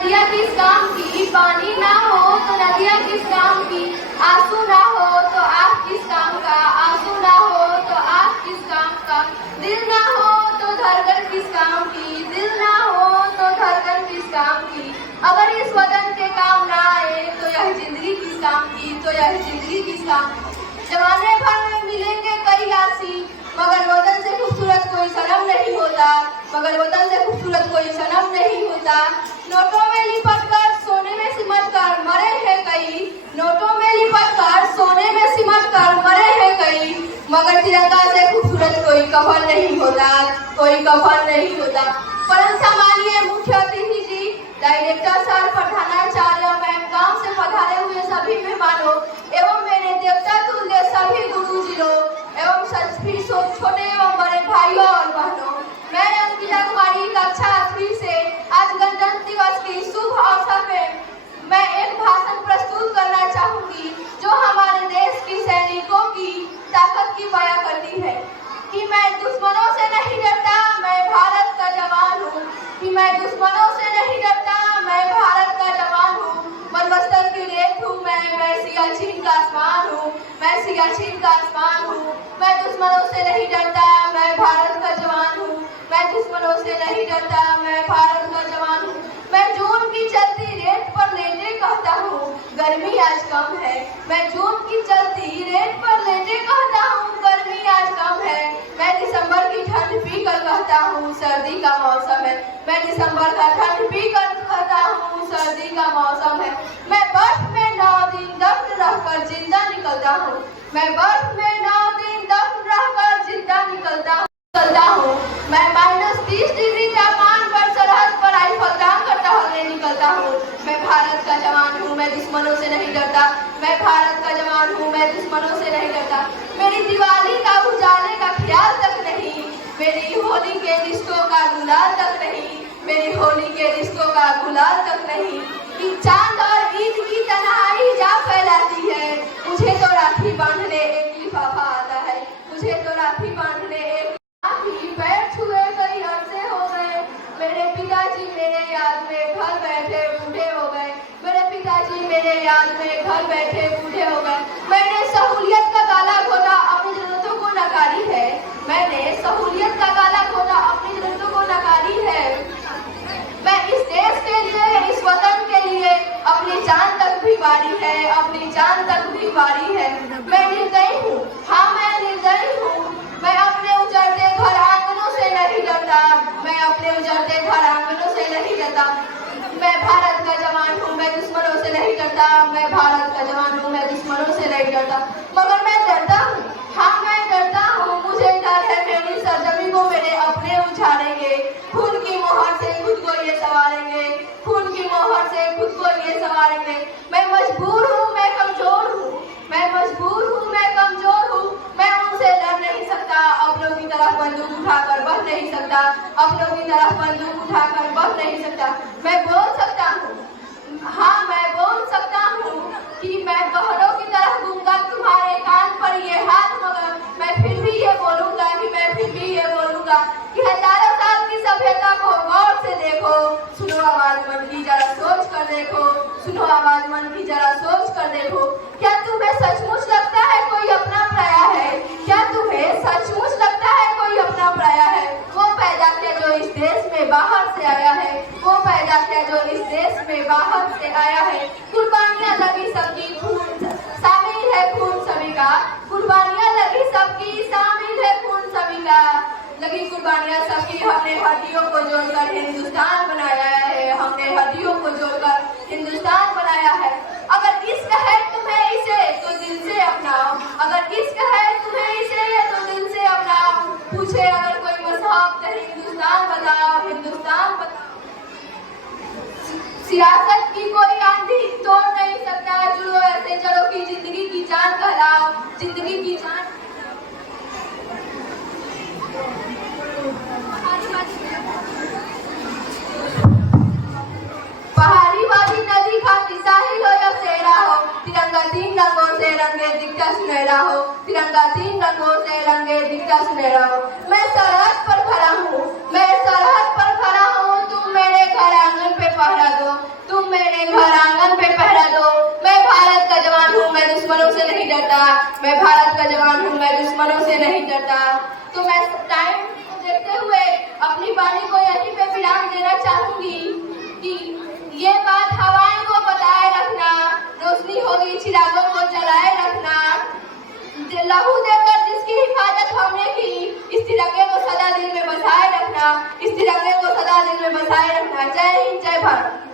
नदियाँ किस काम की, पानी ना हो तो नदियाँ किस काम की, आंसू ना हो तो आँख किस काम का, आंसू ना हो तो आँख किस काम का, दिल ना हो तो धड़कन किस काम की, दिल ना हो तो धड़कन किस काम की। अगर इस वतन के काम ना आए तो यह जिंदगी किस काम की, तो यह जिंदगी किस काम की। जमाने भर में मिलेंगे कई आसी, मगर वतन से खूबसूरत कोई सनम नहीं होता, मगर वतन से खूबसूरत कोई सनम नहीं होता। नोटों में लिपट कर सोने में सिमट कर मरे हैं कई, नोटों में लिपट कर सोने में सिमट कर मरे हैं कई, मगर तिरंगा से खूबसूरत कोई कफन नहीं होता, कोई कफन नहीं होता। परम सम्मानीय मुख्य अतिथि जी, डायरेक्टर सर, प्रधानाचार्य मैम, गांव से पधारे हुए सभी मेहमानों एवं मेरे देवता तुल्य सभी गुरुजियों एवं सभी छोटे एवं बड़े भाइयों और बहनों, मैं अंकिता कुमारी कक्षा 8वीं से आज गणतंत्र दिवस की शुभ अवसर पर मैं एक भाषण प्रस्तुत करना चाहूंगी जो हमारे देश की सैनिकों की ताकत की बयां करती है कि मैं दुश्मनों से नहीं डरता, मैं भारत का जवान हूँ, कि मैं दुश्मनों से नहीं डरता, मैं भारत का जवान हूँ। मरुस्थल की रेत हूँ मैं सियाचिन का आसमान हूँ, मैं सियाचिन का आसमान हूँ। मैं दुश्मनों से नहीं डरता, मैं भारत का जवान हूँ, मैं दुश्मनों से नहीं डरता, मैं भारत का जवान हूँ। मैं जून की चलती रेत पर लेटे कहता हूँ गर्मी आज कम है, मैं जून की चलती रेत पर लेटे कहता हूँ गर्मी आज कम है। मैं दिसंबर की ठंड पी कर कहता हूँ सर्दी का मौसम है, मैं दिसंबर का ठंड पी कर कहता हूँ सर्दी का मौसम है। मैं बर्फ में 9 दिन दफ्न रहकर जिंदा निकलता हूँ, मैं बर्फ में 9 दिन दफ्न रहकर जिंदा निकलता हूँ। मैं -30 डिग्री तापमान पर सरहद पर राइफल दांग कर टहलने निकलता हूँ। मैं भारत का जवान हूँ, मैं दुश्मनों से नहीं डरता, मैं भारत का जवान हूँ, मैं दुश्मनों से नहीं डरता। मेरी दिवाली का उजाले का ख्याल तक नहीं, मेरी होली के रिश्तों का गुलाल तक नहीं, मेरी होली के रिश्तों का गुलाल तक नहीं। कि चांद और ईद की तन्हाई जा फैलाती है, मुझे तो राखी बांधने एक लिफाफा आता है, मुझे तो राखी बांधने एक पैर छुए कई अरसे हो गए। मेरे पिताजी मेरे याद में घर बैठे बूढ़े हो गए, मेरे पिताजी मेरे याद में घर बैठे बूढ़े हो गए। मैंने सहूलियत का गाला घोटा, अपनी जरूरतों को नकारी है, मैंने सहूलियत का गाला घोटा, अपनी जरूरतों को नकारी है। मैं इस देश के लिए, इस वतन के लिए अपनी जान तक भी वारी है, अपनी जान तक भी वारी है। मैं निर्दयी हूँ, हाँ मैं निर्दयी हूँ। मैं अपने उजड़ते घर आंगनों से नहीं डरता, मैं अपने उजड़ते घर आंगनों से नहीं डरता। मैं भारत का जवान हूँ, मैं दुश्मनों से नहीं डरता, मैं भारत का जवान हूँ, मैं दुश्मनों से नहीं डरता। मगर मैं डरता हूँ, हाँ मैं डरता हूँ। मुझे डर है मेरी सरजमी को मेरे अपने उछालेंगे, खून की मोहर से खुद को ये संवारेंगे, खून की मोहर से खुद को ये संवारेंगे। मैं मजबूर हूँ, मैं कमजोर हूँ, मैं मजबूर हूँ, मैं कमजोर हूँ। मैं उनसे लड़ नहीं सकता, अपनों की तरफ बंदूक उठाकर बढ़ नहीं सकता, अपनों की तरफ बंदूक उठाकर बढ़ नहीं सकता। मैं बोल सकता हूँ, हाँ मैं बोल सकता हूँ कि मैं गहरों की तरफ दूंगा तुम्हारे कान पर ये हाथ, मगर मैं फिर भी ये बोलूंगा कि मैं फिर भी ये बोलूंगा कि हजारों साल की सभ्यता को गौर से देखो, सुनो आवाज मन की जरा सोच कर देखो, सुनो आवाज मन की जरा सोच कर देखो। क्या तुम्हें सचमुच लगता है कोई अपना पराया है, क्या तुम्हें सचमुच लगता है कोई अपना पराया है? वो पैदा किया जो इस देश में बाहर से आया है, वो पैदा किया जो इस देश में बाहर से आया है। कुर्बानियां लगी सबकी, खून शामिल है खून सभी का, कुर्बानियां लगी सबकी, शामिल है खून सभी का। लगी कुर्बानियां सबकी, हमने हड्डियों को जोड़कर हिंदुस्तान बनाया है, हमने हड्डियों को जोड़कर हिंदुस्तान बनाया है। अगर इश्क है तुम्हें इसे तो दिल से अपनाओ, अगर इश्क है तुम्हें इसे तो दिल से अपनाओ। पूछे अगर कोई मजहब तो हिंदुस्तान बताओ, हिंदुस्तान बताओ। सियासत की कोई आंधी तोड़ नहीं सकता, जुड़ो ऐसे जड़ों की जिंदगी की जान कहलाओ, जिंदगी की जान। पहाड़ी वाली नदी खाती साहिल हो या सेरा हो, तिरंगा 3 रंगों से रंगे दिखता सुनहरा हो, तिरंगा 3 रंगों से रंगे दिखता सुनहरा हो। मैं सरहद पर खड़ा हूँ, मैं सरहद पर खड़ा हूँ, तुम मेरे घर आंगन पे पहरा दो। डरता, मैं भारत का जवान हूँ, मैं दुश्मनों से नहीं डरता। तो मैं टाइम को देखते हुए अपनी वाणी को यहीं पे विराम देना चाहूंगी कि ये बात हवाओं को बताए रखना, रोशनी होगी चिरागों को जलाए रखना, लहू देकर जिसकी हिफाजत हमने की, इस तिरंगे को सदा दिल में बसाए रखना, इस तिरंगे को सदा दिल में बसाए रखना। जय हिंद, जय भारत।